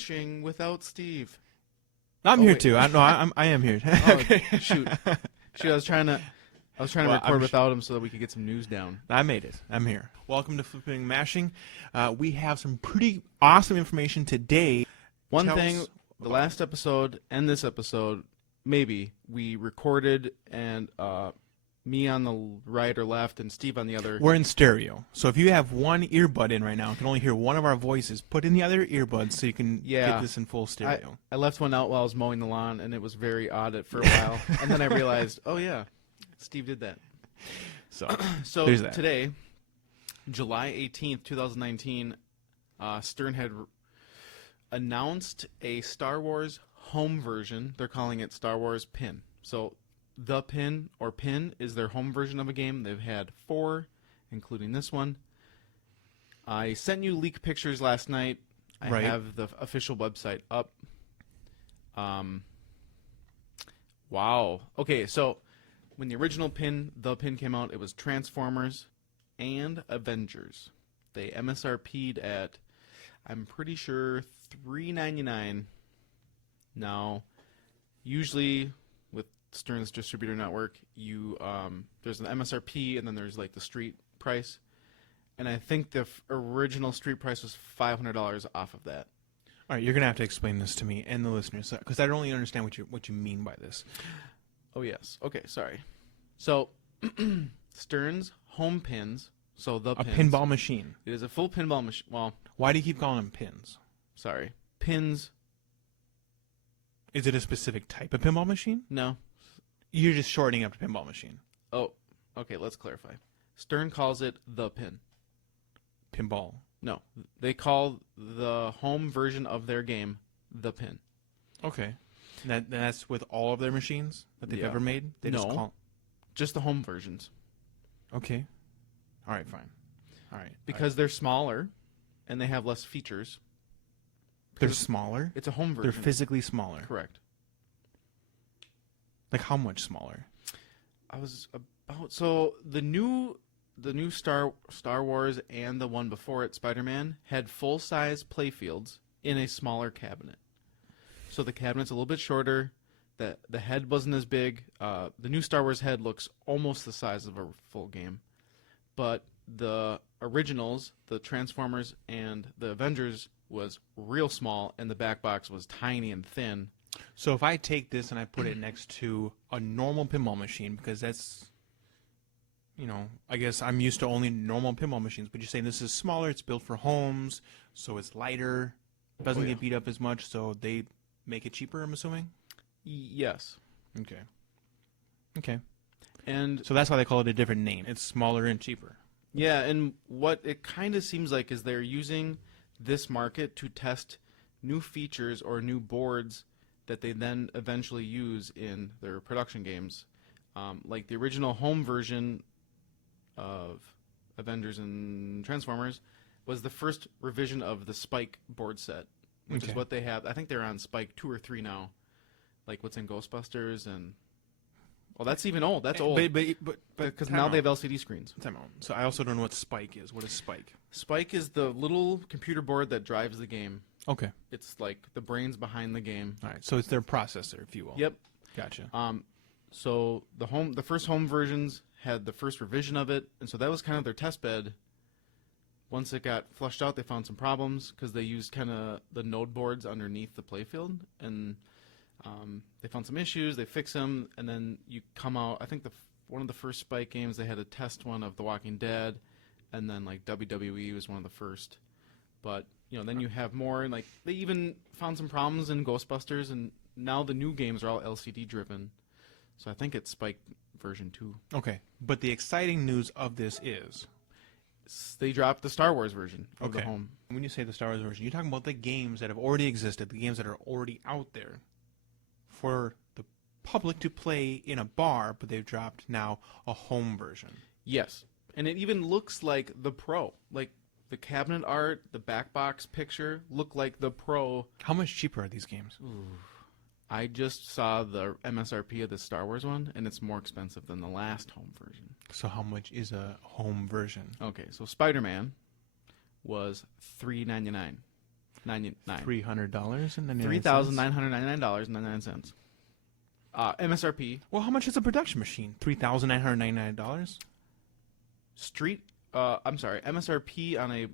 Mashing without Steve. I'm Oh, here wait. too. I am here. Oh, Okay. shoot. I was trying to Well, record without him so that we could get some news down. I made it. I'm here. Welcome to Flipping Mashing. We have some pretty awesome information today. One Tell thing, us the about last episode and this episode, maybe, we recorded and me on the right or left and Steve on the other. We're in stereo, so if you have one earbud in right now, you can only hear one of our voices. Put in the other earbud so you can get this in full stereo. I left one out while I was mowing the lawn, and it was very odd for a while. And then I realized, oh, yeah, Steve did that. So there's that. Today, July 18th, 2019, Stern had announced a Star Wars home version. They're calling it Star Wars Pin. So the Pin, or Pin, is their home version of a game. They've had 4, including this one. I sent you leak pictures last night. I Right. have the official website up. Wow. Okay, so when the original Pin, the Pin came out, it was Transformers and Avengers. They MSRP'd at, I'm pretty sure, $3.99. Now, usually with Stern's distributor network, you there's an MSRP and then there's like the street price, and I think the original street price was $500 off of that. All right, you're gonna have to explain this to me and the listeners because I don't really understand what you mean by this. Oh yes. Okay, sorry. So Stern's home pins. So the A pins, pinball machine. It is a full pinball machine. Well, Why do you keep calling them pins? sorry, pins. Is it a specific type of pinball machine? No. You're just shortening up to pinball machine. Oh, okay. Let's clarify. Stern calls it the Pin. Pinball. No, they call the home version of their game the Pin. Okay. That's with all of their machines that they've Yeah. ever made? They just No. call. Just the home versions. Okay. All right, fine. All right. Because they're smaller and they have less features. they're Because smaller? it's a home They're version. physically smaller. Correct. Like how much smaller? I was about the new Star Wars and the one before it, Spider-Man, had full-size playfields in a smaller cabinet. So the cabinet's a little bit shorter. The head wasn't as big. The new Star Wars head looks almost the size of a full game. But the originals, the Transformers and the Avengers, was real small, and the back box was tiny and thin. So if I take this and I put it next to a normal pinball machine, because that's, I guess I'm used to only normal pinball machines, but you're saying this is smaller, it's built for homes, so it's lighter, doesn't Oh, yeah. get beat up as much, so they make it cheaper, I'm assuming? Yes. Okay. And So that's why they call it a different name. It's smaller and cheaper. yeah, and what it kind of seems like is they're using this market to test new features or new boards that they then eventually use in their production games. Like the original home version of Avengers and Transformers was the first revision of the Spike board set, which Okay. is what they have. I think they're on Spike 2 or 3 now, like what's in Ghostbusters and... Well, that's even old. That's old. But Because time now out. they have LCD screens. Time out. So I also don't know what Spike is. What is Spike? Spike is the little computer board that drives the game. Okay. It's like the brains behind the game. All right. So it's their processor, if you will. Yep. Gotcha. So the first home versions had the first revision of it, and so that was kind of their test bed. Once it got flushed out, they found some problems because they used kind of the node boards underneath the playfield, and they found some issues. They fixed them, and then you come out. I think one of the first Spike games, they had a test one of The Walking Dead, and then like WWE was one of the first. But then you have more, and like they even found some problems in Ghostbusters, and now the new games are all LCD driven. So I think it's Spike version 2. Okay. But the exciting news of this is... They dropped the Star Wars version of the home. When you say the Star Wars version, you're talking about the games that have already existed, the games that are already out there for the public to play in a bar, but they've dropped now a home version. Yes. And it even looks like the Pro. Like the cabinet art, the back box picture look like the Pro. How much cheaper are these games? I just saw the MSRP of the Star Wars one, and it's more expensive than the last home version. So how much is a home version? Okay, so Spider-Man was $3.99. $3,999. $3,999.99. MSRP. Well, how much is a production machine? $3,999. MSRP on a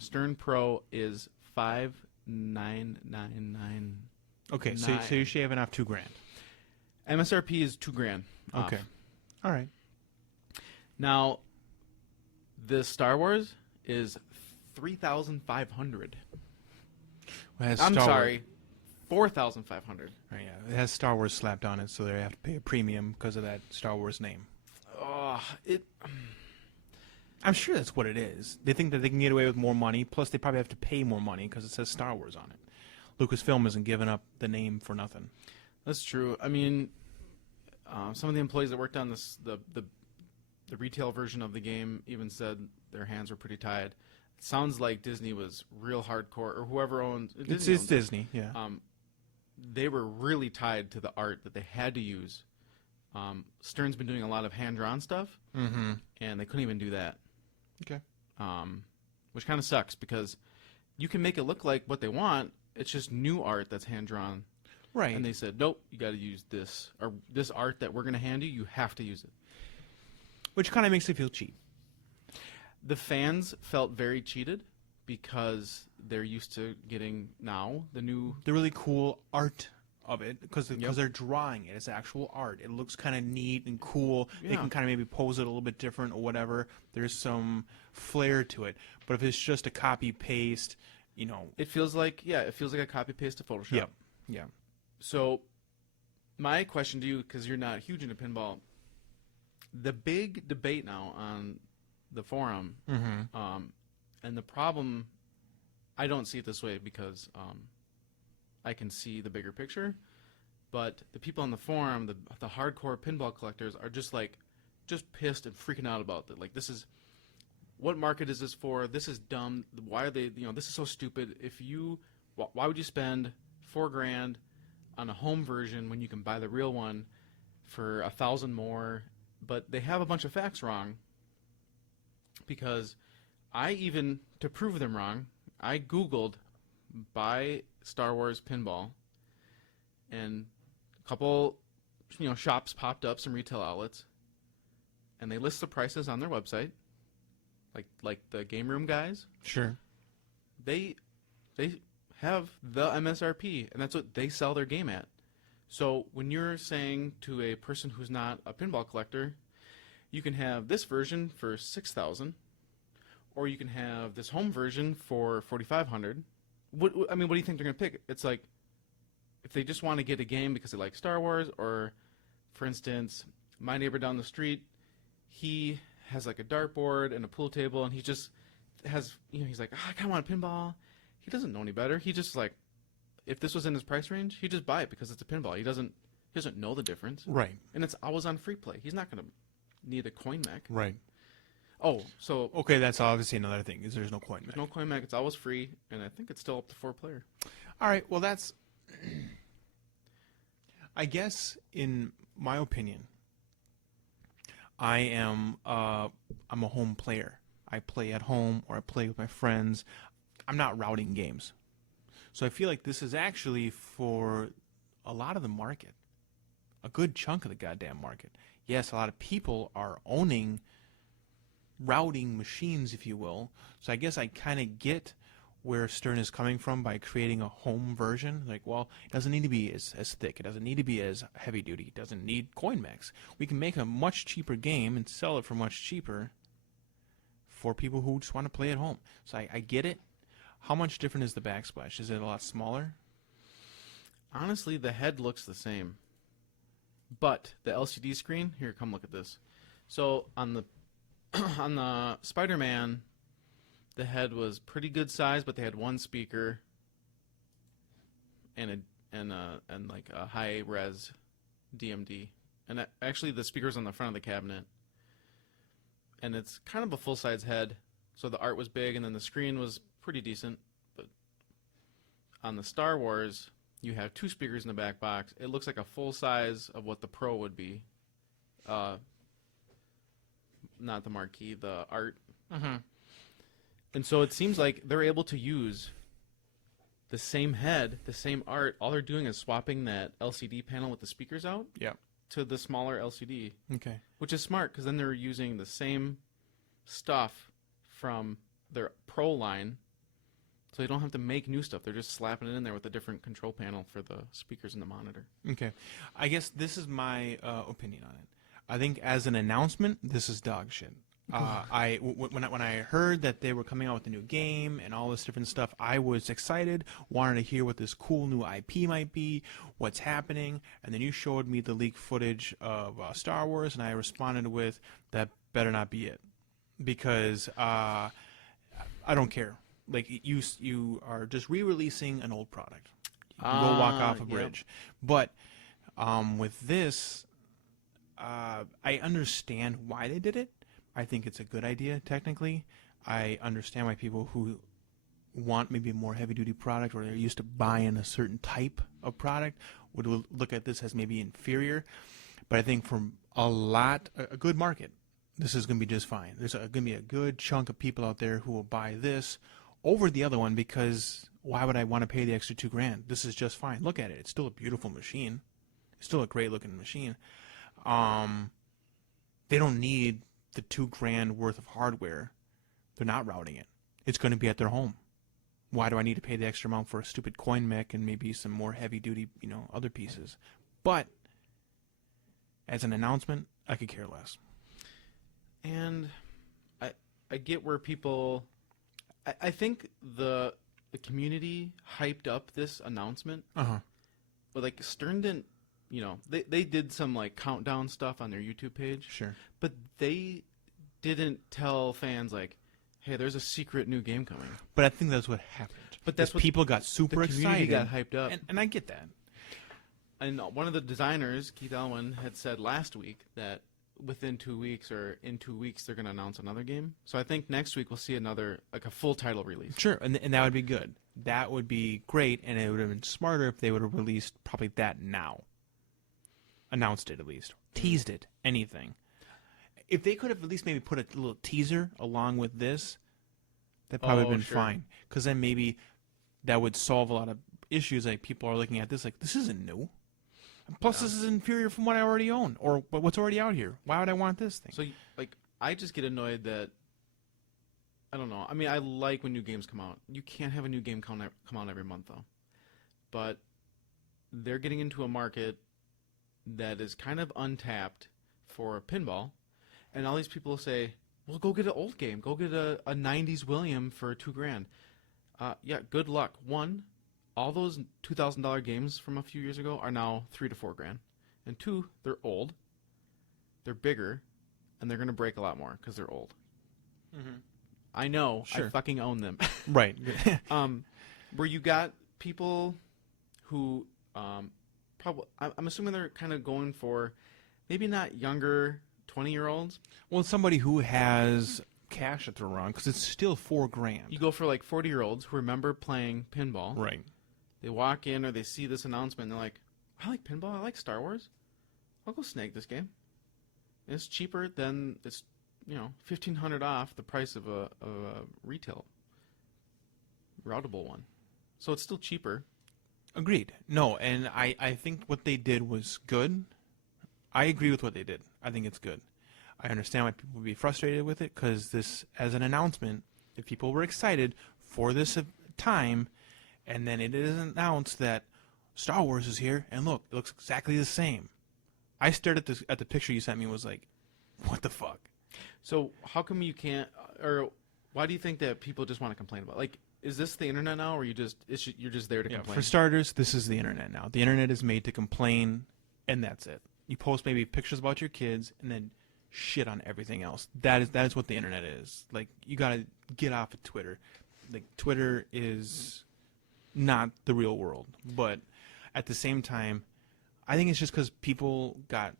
Stern Pro is $5,999. Okay, so you're shaving off $2,000. MSRP is $2,000. Okay, all right. Now, the Star Wars is $3,500. Well, I'm sorry, $4,500. Oh, yeah, it has Star Wars slapped on it, so they have to pay a premium because of that Star Wars name. I'm sure that's what it is. They think that they can get away with more money, plus they probably have to pay more money because it says Star Wars on it. Lucasfilm isn't giving up the name for nothing. That's true. I mean, some of the employees that worked on this, the retail version of the game, even said their hands were pretty tied. It sounds like Disney was real hardcore, or whoever owned It's Disney, yeah. They were really tied to the art that they had to use. Stern's been doing a lot of hand-drawn stuff, and they couldn't even do that. Okay. Which kind of sucks because you can make it look like what they want. It's just new art that's hand-drawn. Right. And they said, nope, you got to use this. Or this art that we're going to hand you, you have to use it. Which kind of makes it feel cheap. The fans felt very cheated because they're used to getting now the really cool art of it because they're drawing it. It's actual art. It looks kind of neat and cool. Yeah. They can kind of maybe pose it a little bit different or whatever. There's some flair to it. But if it's just a copy paste, it feels like a copy paste to Photoshop. Yep. Yeah. So my question to you, because you're not huge into pinball, the big debate now on the forum, and the problem, I don't see it this way because I can see the bigger picture, but the people on the forum, the hardcore pinball collectors, are just pissed and freaking out about that. Like, what market is this for? This is dumb. Why are they? This is so stupid. Why would you spend $4,000 on a home version when you can buy the real one for $1,000 more? But they have a bunch of facts wrong, because to prove them wrong, I Googled buy Star Wars pinball, and a couple shops popped up, some retail outlets, and they list the prices on their website, like the game room guys. Sure. They have the MSRP, and that's what they sell their game at. So when you're saying to a person who's not a pinball collector, you can have this version for $6,000, or you can have this home version for $4,500. What do you think they're gonna pick? It's like, if they just want to get a game because they like Star Wars, or, for instance, my neighbor down the street, he has like a dartboard and a pool table, and he just has, he's like, I kind of want a pinball. He doesn't know any better. He just like, if this was in his price range, he'd just buy it because it's a pinball. He doesn't know the difference. Right. And it's always on free play. He's not gonna need a coin mech. Right. Oh, so okay, that's obviously another thing, is there's no coin mech. No coin mech. It's always free, and I think it's still up to 4-player. All right. Well, that's. I guess, in my opinion, I'm a home player. I play at home, or I play with my friends. I'm not routing games, so I feel like this is actually for a lot of the market, a good chunk of the goddamn market. Yes, a lot of people are owning routing machines, if you will. So I guess I kind of get where Stern is coming from by creating a home version. Like, well, it doesn't need to be as thick. It doesn't need to be as heavy duty. It doesn't need coin mechs. We can make a much cheaper game and sell it for much cheaper for people who just want to play at home. So I get it. How much different is the backsplash? Is it a lot smaller? Honestly, the head looks the same. But the LCD screen, here, come look at this. So on the on the Spider-Man, the head was pretty good size, but they had one speaker and like a high res DMD. And actually, the speaker's on the front of the cabinet. And it's kind of a full size head, so the art was big, and then the screen was pretty decent. But on the Star Wars, you have two speakers in the back box. It looks like a full size of what the Pro would be. Not the marquee, the art. And so it seems like they're able to use the same head, the same art. All they're doing is swapping that LCD panel with the speakers out to the smaller LCD. Okay. Which is smart because then they're using the same stuff from their Pro line, so they don't have to make new stuff. They're just slapping it in there with a different control panel for the speakers and the monitor. Okay. I guess this is my opinion on it. I think as an announcement, this is dog shit. When I heard that they were coming out with a new game and all this different stuff, I was excited, wanted to hear what this cool new IP might be, what's happening, and then you showed me the leaked footage of Star Wars, and I responded with, that better not be it, because I don't care. Like, you are just re-releasing an old product. You can go walk off a bridge. But with this, I understand why they did it. I think it's a good idea, technically. I understand why people who want maybe a more heavy-duty product, or they're used to buying a certain type of product, would look at this as maybe inferior. But I think from a good market, this is going to be just fine. There's going to be a good chunk of people out there who will buy this over the other one, because why would I want to pay the extra $2,000? This is just fine. Look at it. It's still a beautiful machine. It's still a great-looking machine. They don't need the $2,000 worth of hardware. They're not routing it. It's going to be at their home. Why do I need to pay the extra amount for a stupid coin mech and maybe some more heavy-duty, other pieces? But as an announcement, I could care less. And I get where people... I think the community hyped up this announcement. Uh-huh. But, like, Stern didn't... they did some, like, countdown stuff on their YouTube page. Sure. But they didn't tell fans, like, hey, there's a secret new game coming. But I think that's what happened. But that's what people got super the community excited. got hyped up. And I get that. And one of the designers, Keith Elwin, had said last week that within 2 weeks or in 2 weeks they're going to announce another game. So I think next week we'll see another, like, a full title release. Sure, and that would be good. That would be great, and it would have been smarter if they would have released probably that now. Announced it at least. Teased it. Anything. If they could have at least maybe put a little teaser along with this, that probably would have been fine. Because then maybe that would solve a lot of issues. Like, people are looking at this like, this isn't new. Plus, this is inferior from what I already own, or what's already out here. Why would I want this thing? So, like, I just get annoyed that, I don't know. I mean, I like when new games come out. You can't have a new game come out every month, though. But they're getting into a market that is kind of untapped for pinball, and all these people will say, well, go get an old game. Go get a 90s William for $2,000. Yeah, good luck. One, all those $2,000 games from a few years ago are now $3,000 to $4,000. And two, they're old, they're bigger, and they're going to break a lot more because they're old. Mm-hmm. I know. Sure. I fucking own them. Right. Where you got people who probably, I'm assuming they're kind of going for maybe not younger 20-year-olds. Well, somebody who has cash to throw around, because it's still $4,000. You go for like 40-year-olds who remember playing pinball. Right. They walk in or they see this announcement and they're like, I like pinball, I like Star Wars. I'll go snag this game. And it's cheaper than, it's, $1,500 off the price of a retail routable one. So it's still cheaper. Agreed. No, and I think what they did was good. I agree with what they did. I think it's good. I understand why people would be frustrated with it, because this, as an announcement, if people were excited for this time, and then it is announced that Star Wars is here, and look, it looks exactly the same. I stared at the picture you sent me and was like, what the fuck? So how come you can't, or why do you think that people just want to complain about? Like, is this the internet now, or you're just there to complain? For starters, this is the internet now. The internet is made to complain, and that's it. You post maybe pictures about your kids, and then shit on everything else. That is what the internet is. Like, you gotta get off of Twitter. Like, Twitter is not the real world. But at the same time, I think it's just because people got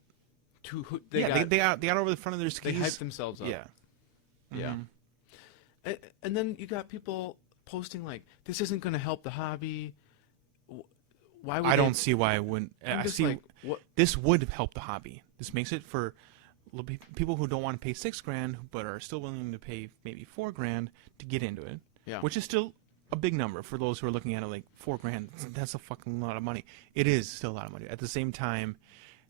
they got over the front of their skis. They hyped themselves up. Yeah. Yeah. Mm-hmm. And then you got people posting like, this isn't going to help the hobby. Why would I don't see why it wouldn't. I'm I see like, what? This would help the hobby. This makes it for people who don't want to pay $6,000 but are still willing to pay maybe $4,000 to get into it. Yeah. Which is still a big number for those who are looking at it like $4,000. That's a fucking lot of money. It is still a lot of money. At the same time,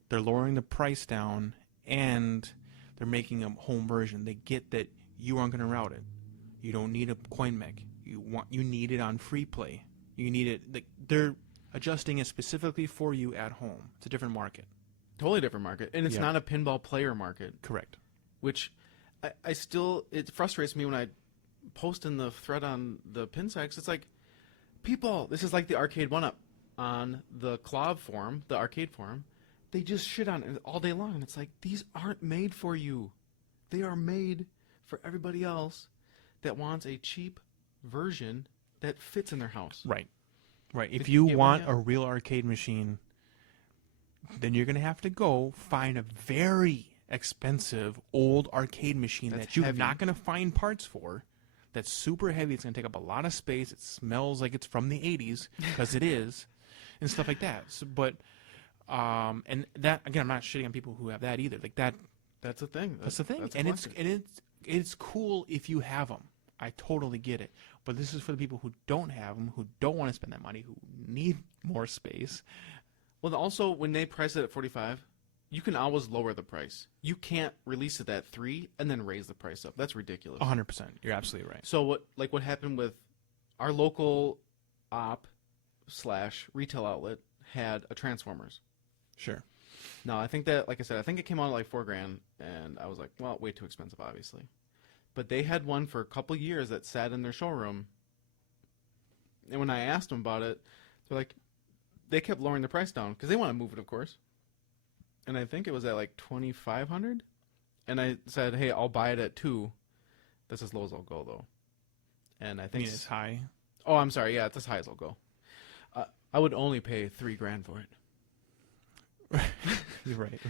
they're lowering the price down and they're making a home version. They get that you aren't going to route it. You don't need a coin mech. You need it on free play. You need it. They're adjusting it specifically for you at home. It's a different market. Totally different market, and it's not a pinball player market. Correct. Which I still, it frustrates me when I post in the thread on the pin site. It's like, people, this is like the arcade one-up on the Clob forum, the arcade forum. They just shit on it all day long, and it's like, these aren't made for you. They are made for everybody else that wants a cheap version that fits in their house. Right. Right. If you want a real arcade machine, then you're going to have to go find a very expensive old arcade machine that you're not going to find parts for. That's super heavy. It's going to take up a lot of space. It smells like it's from the 80s, because it is, and stuff like that. So, but, and that, again, I'm not shitting on people who have that either. Like that. That's the thing. That's the thing. And it's cool if you have them. I totally get it. But this is for the people who don't have them, who don't want to spend that money, who need more space. Well, also, when they price it at $45, you can always lower the price. You can't release it at $3 and then raise the price up. That's ridiculous. 100%. You're absolutely right. So what happened with our local op/retail outlet had a Transformers. Sure. Now, I think that, like I said, I think it came out at like $4,000, and I was like, well, way too expensive, obviously. But they had one for a couple years that sat in their showroom. And when I asked them about it, they're like, they kept lowering the price down because they want to move it, of course. And I think it was at like $2,500. And I said, hey, I'll buy it at $2,000. That's as low as I'll go, though. And I think it's high. Oh, I'm sorry. Yeah, it's as high as I'll go. I would only pay $3,000 for it.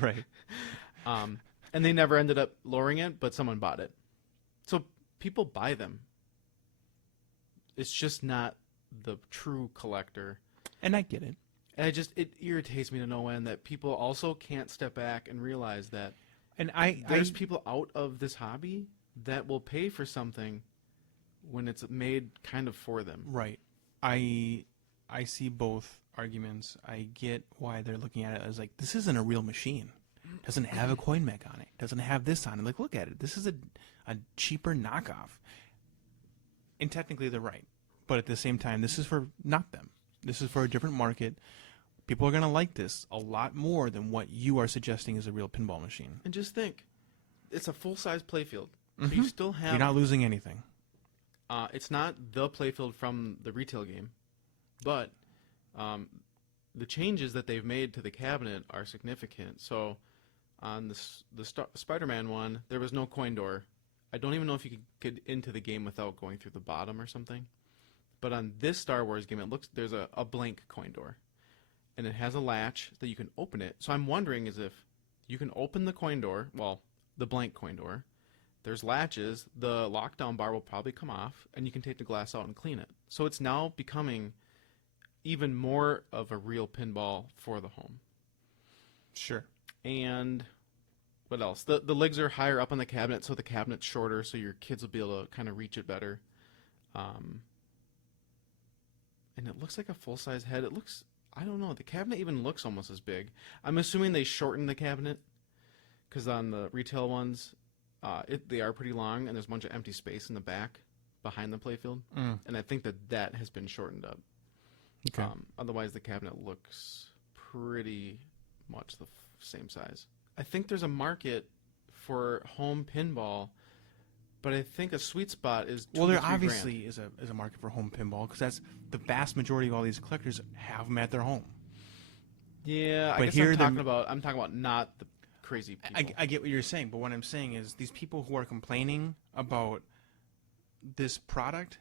Right. And they never ended up lowering it, but someone bought it. So people buy them. It's just not the true collector. And I get it. And it irritates me to no end that people also can't step back and realize that there's people out of this hobby that will pay for something when it's made kind of for them. Right. I see both arguments. I get why they're looking at it as like, this isn't a real machine. It doesn't have a coin mech on it. It doesn't have this on it. Like, look at it. This is a cheaper knockoff. And technically they're right. But at the same time, this is for not them. This is for a different market. People are going to like this a lot more than what you are suggesting is a real pinball machine. And just think, it's a full-size playfield. Mm-hmm. So you still have... You're not losing anything. It's not the playfield from the retail game, but the changes that they've made to the cabinet are significant. So on the Spider-Man one, there was no coin door. I don't even know if you could get into the game without going through the bottom or something. But on this Star Wars game, there's a blank coin door. And it has a latch that you can open it. So I'm wondering is if you can open the coin door, well, the blank coin door. There's latches. The lockdown bar will probably come off, and you can take the glass out and clean it. So it's now becoming even more of a real pinball for the home. Sure. And what else? The legs are higher up on the cabinet, so the cabinet's shorter, so your kids will be able to kind of reach it better. And it looks like a full-size head. It looks, I don't know, the cabinet even looks almost as big. I'm assuming they shortened the cabinet, because on the retail ones, they are pretty long, and there's a bunch of empty space in the back behind the playfield. And I think that has been shortened up. Okay. Otherwise, the cabinet looks pretty much the same size. I think there's a market for home pinball, but I think a sweet spot is $2,000 to $3,000. Well, there obviously is a market for home pinball, because that's the vast majority of all these collectors have them at their home. Yeah, but I guess I'm talking about not the crazy people. I get what you're saying, but what I'm saying is these people who are complaining about this product,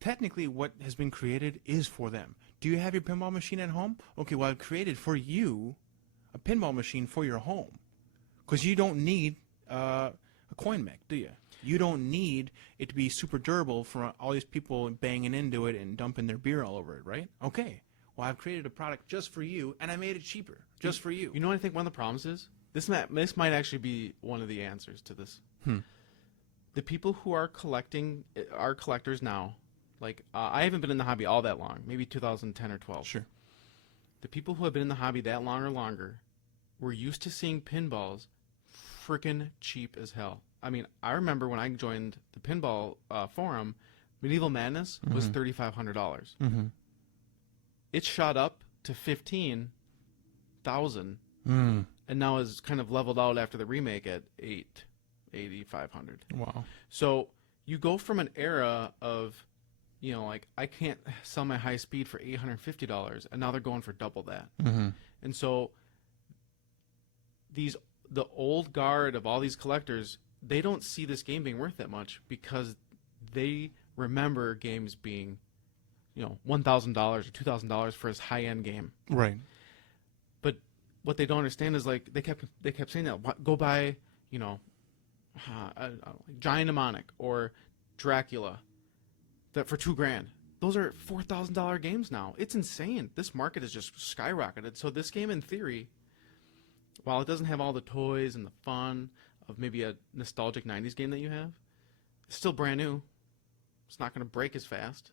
technically what has been created is for them. Do you have your pinball machine at home? Okay, well, I've created for you a pinball machine for your home, because you don't need a coin mech, do you? You don't need it to be super durable for all these people banging into it and dumping their beer all over it, right? Okay. Well, I've created a product just for you, and I made it cheaper, just for you. You know what I think one of the problems is? This might actually be one of the answers to this. The people who are collectors now, like I haven't been in the hobby all that long, maybe 2010 or 12. Sure. The people who have been in the hobby that long or longer were used to seeing pinballs freaking cheap as hell. I mean, I remember when I joined the pinball forum, Medieval Madness was $3,500. Mm-hmm. It shot up to 15,000, Mm. and now is kind of leveled out after the remake at 8,500. Wow. So you go from an era of, like I can't sell my high speed for $850, and now they're going for double that. Mm-hmm. And so the old guard of all these collectors, they don't see this game being worth that much because they remember games being, $1,000 or $2,000 for his high-end game. Right. But what they don't understand is like they kept saying that go buy, Giant Mnemonic or Dracula, that for $2,000. Those are $4,000 games now. It's insane. This market has just skyrocketed. So this game, in theory, while it doesn't have all the toys and the fun of maybe a nostalgic 90s game that you have, it's still brand new. It's not going to break as fast.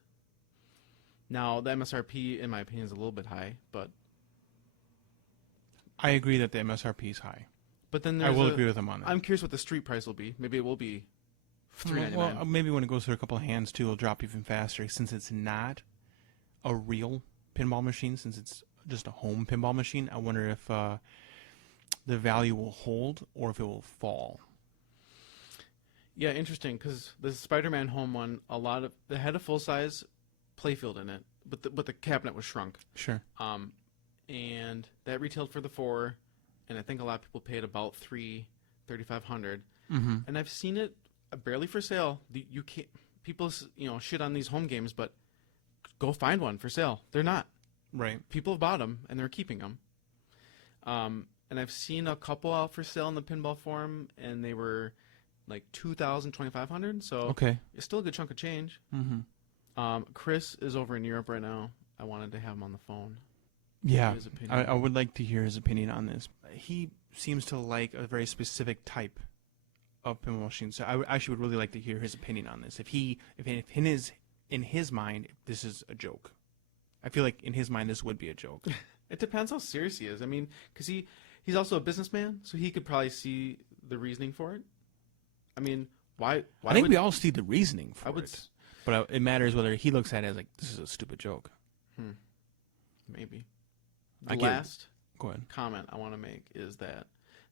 Now, the MSRP, in my opinion, is a little bit high, but I agree that the MSRP is high. then I will agree with him on that. I'm curious what the street price will be. Maybe it will be $3.99. Well, maybe when it goes through a couple of hands, too, it'll drop even faster since it's not a real pinball machine, since it's just a home pinball machine. I wonder if the value will hold or if it will fall. Yeah, interesting, because the Spider-Man home one, they had a full-size playfield in it, but the cabinet was shrunk. Sure. And that retailed for the 4, and I think a lot of people paid about $3,500. Mm-hmm. And I've seen it barely for sale. You can't, people shit on these home games, but go find one for sale. They're not. Right. People have bought them and they're keeping them. And I've seen a couple out for sale in the pinball forum, and they were like $2,000, $2,500. So Okay. it's still a good chunk of change. Mm-hmm. Chris is over in Europe right now. I wanted to have him on the phone. Yeah, His opinion. I would like to hear his opinion on this. He seems to like a very specific type of pinball machine, so I actually would really like to hear his opinion on this. If in his mind, this is a joke. I feel like in his mind this would be a joke. It depends how serious he is. I mean, because he's also a businessman, so he could probably see the reasoning for it. I mean, why I think would, we all see the reasoning for I would, it, but it matters whether he looks at it as like, this is a stupid joke. Maybe. I The get it. last Go ahead. comment I want to make is that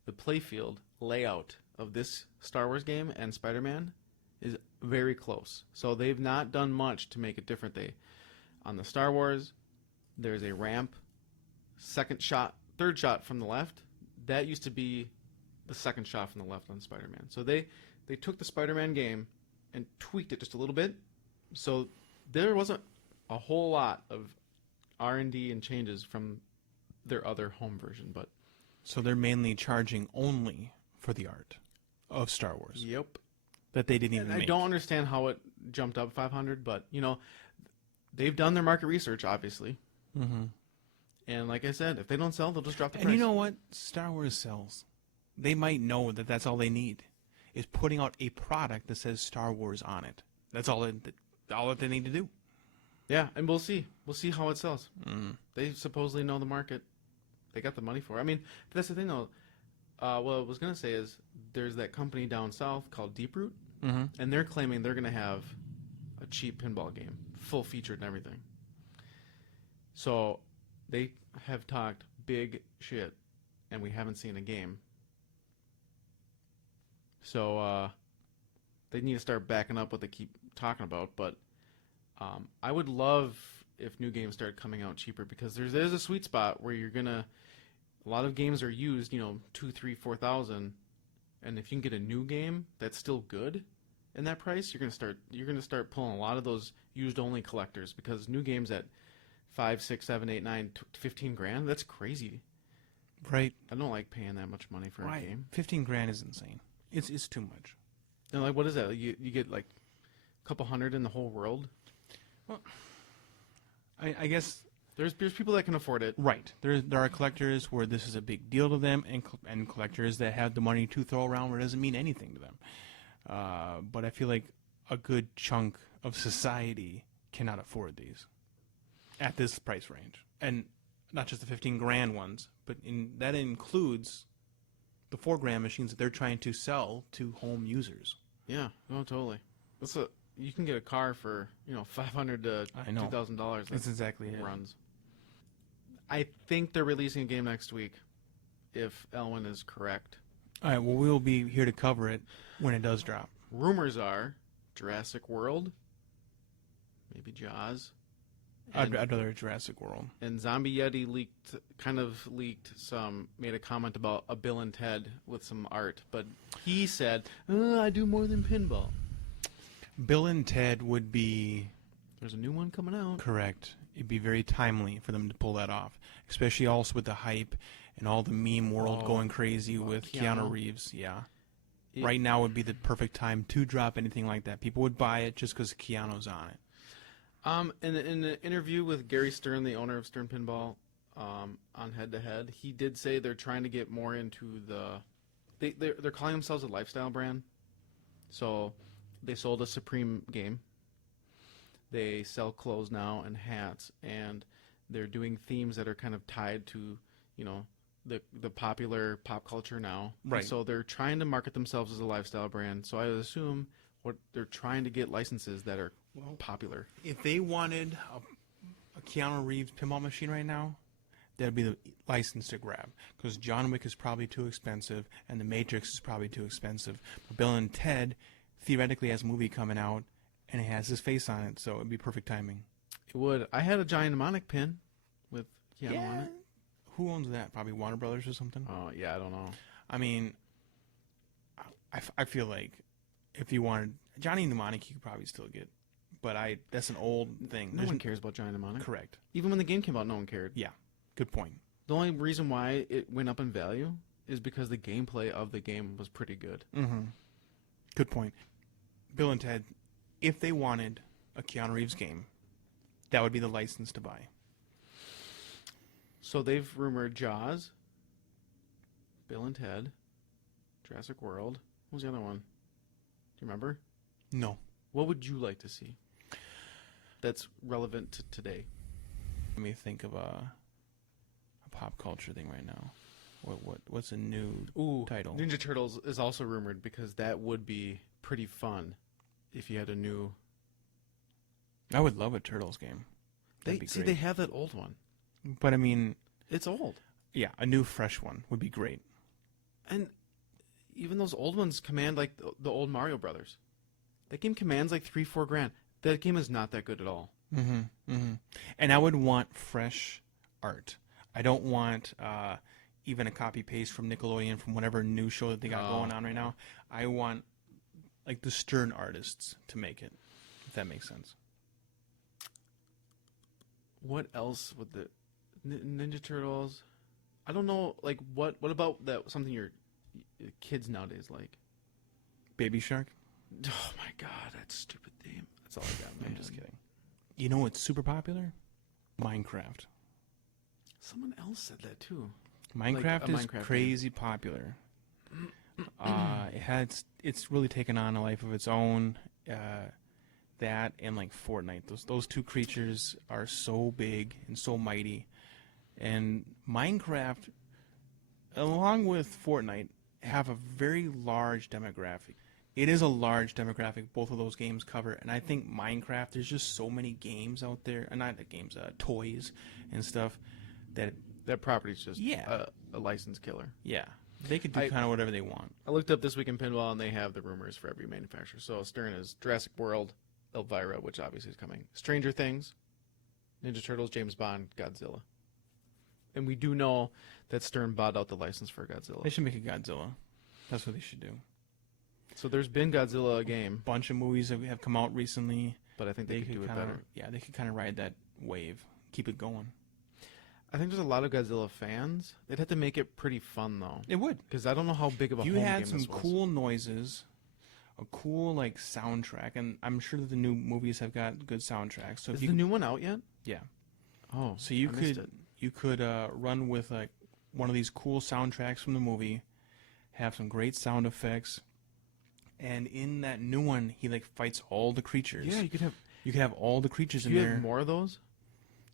the playfield layout of this Star Wars game and Spider-Man is very close. So they've not done much to make it different. On the Star Wars, there's a ramp, third shot from the left. That used to be the second shot from the left on Spider-Man. So they took the Spider-Man game and tweaked it just a little bit. So there wasn't a whole lot of R&D and changes from their other home version, but So they're mainly charging only for the art of Star Wars yep. that they didn't even And I make. don't understand how it jumped up 500, but they've done their market research, obviously. Mm-hmm. And like I said, if they don't sell, they'll just drop the And price. you know what? Star Wars sells. They might know that that's all they need, is putting out a product that says Star Wars on it. That's all that they need to do. Yeah, and we'll see. We'll see how it sells. Mm. They supposedly know the market. They got the money for it. I mean, that's the thing, though. What I was going to say is there's that company down south called Deeproot, Mm-hmm. and they're claiming they're going to have a cheap pinball game, full featured and everything. So they have talked big shit, and we haven't seen a game. So they need to start backing up what they keep talking about. But I would love if new games started coming out cheaper, because there's a sweet spot where you're gonna. A lot of games are used, 2,000, 3,000, 4,000, and if you can get a new game that's still good in that price, you're gonna start pulling a lot of those used only collectors, because new games at 5, 6, 7, 8, 9, 15 grand, that's crazy. Right. I don't like paying that much money for a game. 15 grand is insane. It's too much. And like, what is that? You get like a couple hundred in the whole world. Well, I guess There's people that can afford it. right. There are collectors where this is a big deal to them, and collectors that have the money to throw around where it doesn't mean anything to them. But I feel like a good chunk of society cannot afford these at this price range, and not just the 15 grand ones, but that includes the 4 grand machines that they're trying to sell to home users. Yeah, no, totally. You can get a car for $500 to $2,000. That's exactly it. Runs. I think they're releasing a game next week, if Elwin is correct. All right, well, we'll be here to cover it when it does drop. Rumors are Jurassic World, maybe Jaws. I'd rather Jurassic World. And Zombie Yeti made a comment about a Bill and Ted with some art, but he said, I do more than pinball. Bill and Ted would be... There's a new one coming out. Correct. It'd be very timely for them to pull that off, especially also with the hype and all the meme world going crazy with Keanu Reeves. Yeah. Right now would be the perfect time to drop anything like that. People would buy it just because Keanu's on it. In an interview with Gary Stern, the owner of Stern Pinball, on Head to Head, he did say they're trying to get more into they're calling themselves a lifestyle brand. So they sold a Supreme game. They sell clothes now and hats, and they're doing themes that are kind of tied to, the popular pop culture now. Right. And so they're trying to market themselves as a lifestyle brand. So I would assume what they're trying to get licenses that are popular. If they wanted a Keanu Reeves pinball machine right now, that'd be the license to grab. Because John Wick is probably too expensive, and The Matrix is probably too expensive. But Bill and Ted theoretically has a movie coming out, and it has his face on it, so it'd be perfect timing. It would. I had a giant mnemonic pin with Keanu on it. Who owns that? Probably Warner Brothers or something? Oh, yeah, I don't know. I mean, I feel like if you wanted Johnny Mnemonic, you could probably still get. But that's an old thing. No one cares about giant mnemonic. Correct. Even when the game came out, no one cared. Yeah, good point. The only reason why it went up in value is because the gameplay of the game was pretty good. Mm-hmm. Good point. Bill and Ted, if they wanted a Keanu Reeves game, that would be the license to buy. So they've rumored Jaws, Bill and Ted, Jurassic World. What was the other one? Do you remember? No. What would you like to see that's relevant to today? Let me think of a pop culture thing right now. What's a new title? Ninja Turtles is also rumored because that would be pretty fun if you had a new... I would love a Turtles game. That'd be great. They have that old one. But I mean... It's old. Yeah, a new fresh one would be great. And even those old ones command like the old Mario Brothers. That game commands like $3-4 grand. That game is not that good at all. Mm-hmm. Mm-hmm. And I would want fresh art. I don't want even a copy paste from Nickelodeon from whatever new show that they got going on right now. I want like the Stern artists to make it, if that makes sense. What else would the Ninja Turtles? I don't know. Like what about that? Something your kids nowadays like? Baby Shark. Oh my god, that stupid theme. That's all I got, man. I'm just kidding. You know what's super popular? Minecraft. Someone else said that too. Minecraft like is Minecraft crazy popular. It's really taken on a life of its own. That and like Fortnite, those two creatures are so big and so mighty, and Minecraft, along with Fortnite, have a very large demographic. It is a large demographic both of those games cover, and I think Minecraft, there's just so many games out there, not games, toys and stuff that property's just Yeah. a license killer. Yeah, they could do kind of whatever they want. I looked up This Week in Pinball, and they have the rumors for every manufacturer. So Stern is Jurassic World, Elvira, which obviously is coming, Stranger Things, Ninja Turtles, James Bond, Godzilla. And we do know that Stern bought out the license for Godzilla. They should make a Godzilla. That's what they should do. So there's been Godzilla game. Bunch of movies that have come out recently. But I think they could do it better. Yeah, they could kind of ride that wave. Keep it going. I think there's a lot of Godzilla fans. They'd have to make it pretty fun, though. It would. Because I don't know how big of a home game this was. You had some cool noises, a cool like soundtrack, and I'm sure that the new movies have got good soundtracks. So is the new one out yet? Yeah. Oh, so you could run with like one of these cool soundtracks from the movie, have some great sound effects, and in that new one he like fights all the creatures. Yeah, you could have. You could have all the creatures Do in you there. have more of those?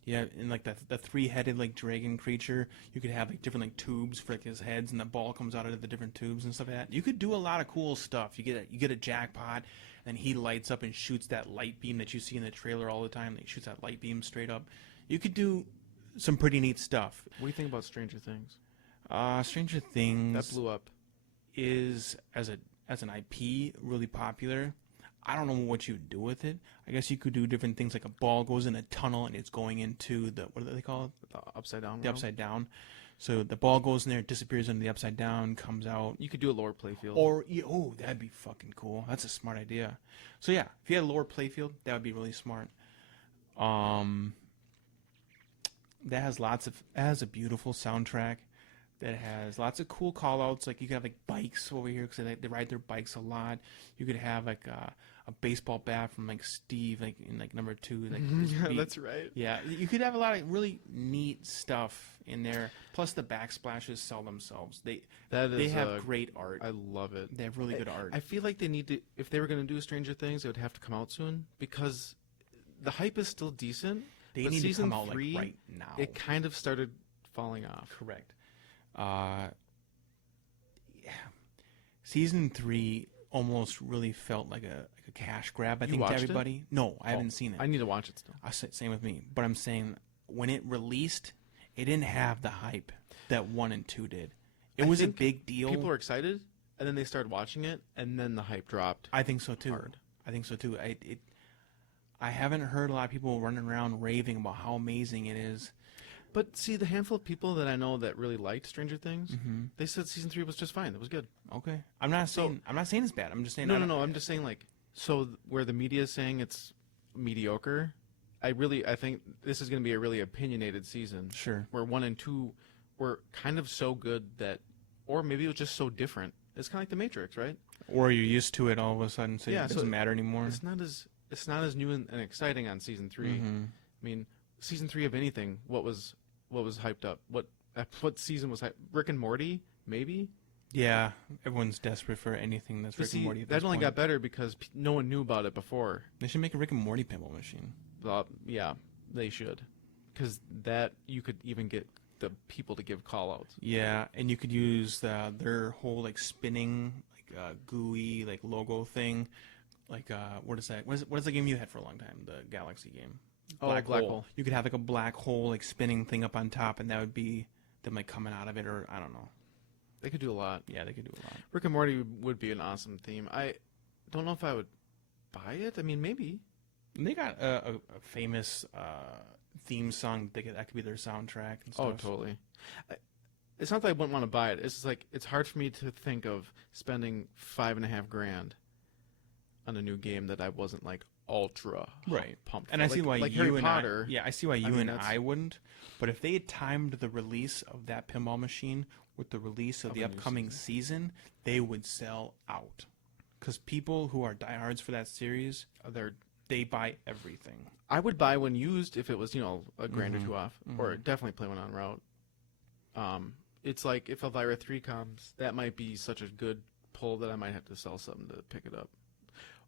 Yeah, and like the 3-headed like dragon creature, you could have like different like tubes for like his heads, and the ball comes out of the different tubes and stuff like that. You could do a lot of cool stuff. You get a jackpot, and he lights up and shoots that light beam that you see in the trailer all the time. Like shoots that light beam straight up. You could do some pretty neat stuff. What do you think about Stranger Things? Stranger Things That blew up. is as an IP really popular. I don't know what you would do with it. I guess you could do different things, like a ball goes in a tunnel and it's going into the, what do they call it? The upside down. The world? upside down. So the ball goes in there, disappears into the upside down, comes out. You could do a lower playfield. Or, oh, that'd be fucking cool. That's a smart idea. So yeah, if you had a lower playfield, that would be really smart. That has a beautiful soundtrack. That has lots of cool call-outs. Like you could have like bikes over here because they ride their bikes a lot. You could have like a baseball bat from like Steve, like in like number 2. Like Yeah, that's right. yeah, you could have a lot of really neat stuff in there. Plus the backsplashes sell themselves. They have great art. I love it. They have really good art. I feel like they need to, if they were going to do Stranger Things, it would have to come out soon because the hype is still decent. They but need to season come out 3, like right now. It kind of started falling off. Correct. Yeah. Season 3 almost really felt like a cash grab. I You think to watched it? everybody. No, I haven't seen it. I need to watch it still. Same with me. But I'm saying when it released, it didn't have the hype that 1 and 2 did. It was a think big deal. People were excited, and then they started watching it, and then the hype dropped. I think so too. Hard. I think so too. I haven't heard a lot of people running around raving about how amazing it is. But see, the handful of people that I know that really liked Stranger Things, they said season 3 was just fine. It was good. Okay, I'm not saying it's bad. I'm just saying No. I'm just saying where the media is saying it's mediocre. I think this is going to be a really opinionated season. Sure. Where 1 and 2 were kind of so good that, or maybe it was just so different. It's kind of like The Matrix, right? Or you're used to it all of a sudden, so it doesn't matter anymore. It's not as new and exciting on season 3. I mean, season 3 of anything, what was hyped up? What season was hyped? Rick and Morty, maybe. Yeah, everyone's desperate for anything that's Rick and Morty. At this that only point. got better because no one knew about it before. They should make a Rick and Morty pinball machine. Yeah, they should, because that you could even get the people to give call-outs. Yeah, and you could use their whole like spinning, like gooey like logo thing. Like what is that? What is the game you had for a long time? The Galaxy game. Black hole. You could have like a black hole like spinning thing up on top, and that would be them like coming out of it, or I don't know. They could do a lot. Yeah, they could do a lot. Rick and Morty would be an awesome theme. I don't know if I would buy it. I mean, maybe. And they got a famous theme song that could be their soundtrack and stuff. Oh, totally. It's not that I wouldn't want to buy it. It's just like it's hard for me to think of spending $5,500 on a new game that I wasn't like ultra pumped. And for. I see why like you Harry and Potter. I see why you and I wouldn't. But if they had timed the release of that pinball machine with the release of the a new upcoming season, they would sell out. Because people who are diehards for that series, they buy everything. I would buy one used if it was, a grand or two off, or definitely play one on route. It's like if Elvira 3 comes, that might be such a good pull that I might have to sell something to pick it up.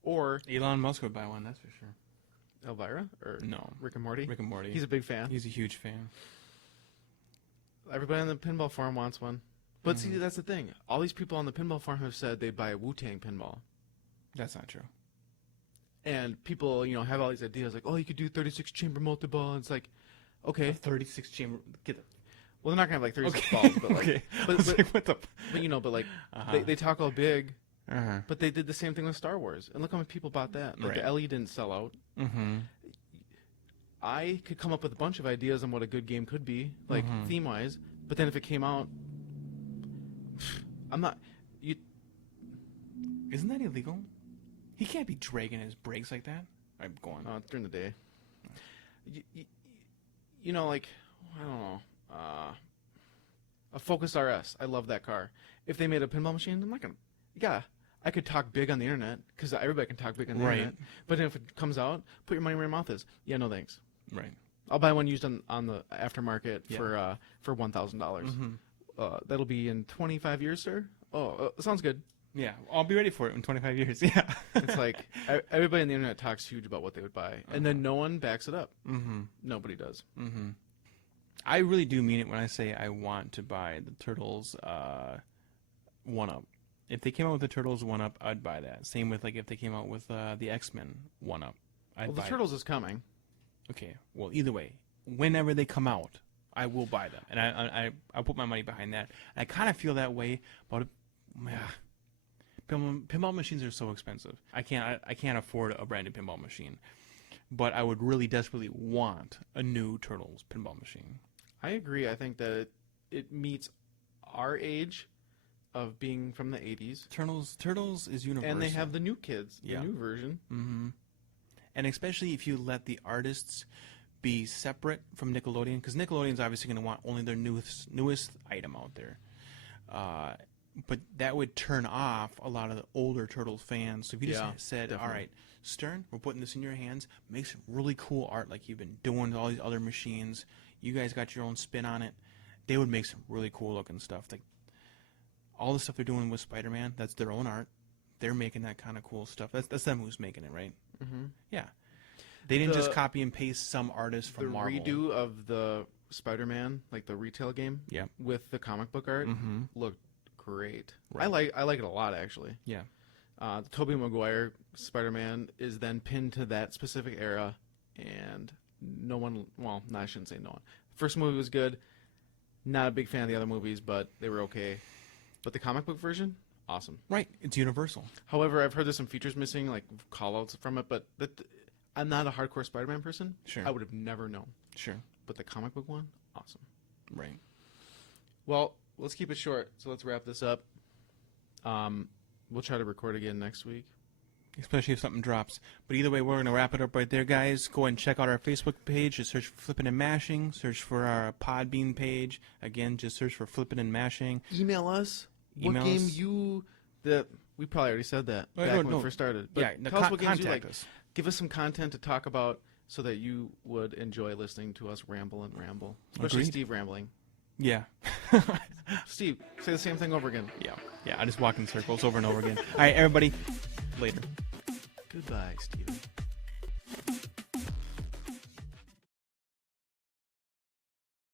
Or Elon Musk would buy one, that's for sure. Elvira or no, Rick and Morty. Rick and Morty. He's a big fan. He's a huge fan. Everybody on the pinball forum wants one. But see, that's the thing. All these people on the pinball forum have said they buy a Wu-Tang pinball. That's not true. And people, have all these ideas like, oh, you could do 36 chamber multi-ball. And it's like, okay. 36 chamber. Get it. Well, they're not gonna have like 36 balls, but like, okay. but what the? But like, they talk all big. But they did the same thing with Star Wars, and look how many people bought that. Like the LE didn't sell out. I could come up with a bunch of ideas on what a good game could be, like theme-wise. But then if it came out, I'm not. Isn't that illegal? He can't be dragging his brakes like that. I'm going. During the day. Like I don't know. A Focus RS. I love that car. If they made a pinball machine, I'm not gonna. Yeah, I could talk big on the internet because everybody can talk big on the internet. But if it comes out, put your money where your mouth is. Yeah, no thanks. Right. I'll buy one used on the aftermarket for $1,000. That'll be in 25 years, sir. Oh, sounds good. Yeah, I'll be ready for it in 25 years. Yeah. It's like everybody on the internet talks huge about what they would buy, and then no one backs it up. Mm-hmm. Nobody does. Mm-hmm. I really do mean it when I say I want to buy the Turtles 1-Up. If they came out with the Turtles 1-Up, I'd buy that. Same with like if they came out with the X-Men 1-Up, I'd Well, buy the Turtles is coming. Okay, well, either way, whenever they come out, I will buy them, and I'll put my money behind that. I kind of feel that way about it. Pinball machines are so expensive. I can't afford a brand new pinball machine, but I would really desperately want a new Turtles pinball machine. I agree. I think that it meets our age of being from the 80s. Turtles is universal. And they have the new kids, the Yeah. new version. Mm-hmm. And especially if you let the artists be separate from Nickelodeon, because Nickelodeon's obviously going to want only their newest item out there. But that would turn off a lot of the older Turtles fans. So if you just said, definitely. all right, Stern, we're putting this in your hands. Make some really cool art like you've been doing with all these other machines. You guys got your own spin on it. They would make some really cool looking stuff. Like all the stuff they're doing with Spider-Man, that's their own art. They're making that kind of cool stuff. That's them who's making it, right? Mm-hmm. Yeah. They didn't just copy and paste some artist from Marvel. The redo of the Spider-Man, like the retail game, with the comic book art, looked great. Right. I like it a lot, actually. Yeah. The Tobey Maguire Spider-Man is then pinned to that specific era, and no one, well, no, I shouldn't say no one. First movie was good. Not a big fan of the other movies, but they were okay. But the comic book version, awesome. Right. It's universal. However, I've heard there's some features missing, like call-outs from it, but I'm not a hardcore Spider-Man person. Sure. I would have never known. Sure. But the comic book one, awesome. Right. Well, let's keep it short, so let's wrap this up. We'll try to record again next week. Especially if something drops. But either way, we're going to wrap it up right there, guys. Go ahead and check out our Facebook page. Just search for Flippin' and Mashing. Search for our Podbean page. Again, just search for Flippin' and Mashing. Email us. Email what game us. we probably already said that Wait, back no, when no. we first started. But Yeah, tell us what games you contact like. us. Give us some content to talk about so that you would enjoy listening to us ramble and ramble. Especially Agreed. Steve rambling. Yeah. Steve, say the same thing over again. Yeah, I just walk in circles over and over again. All right, everybody. Later. Goodbye, Steve.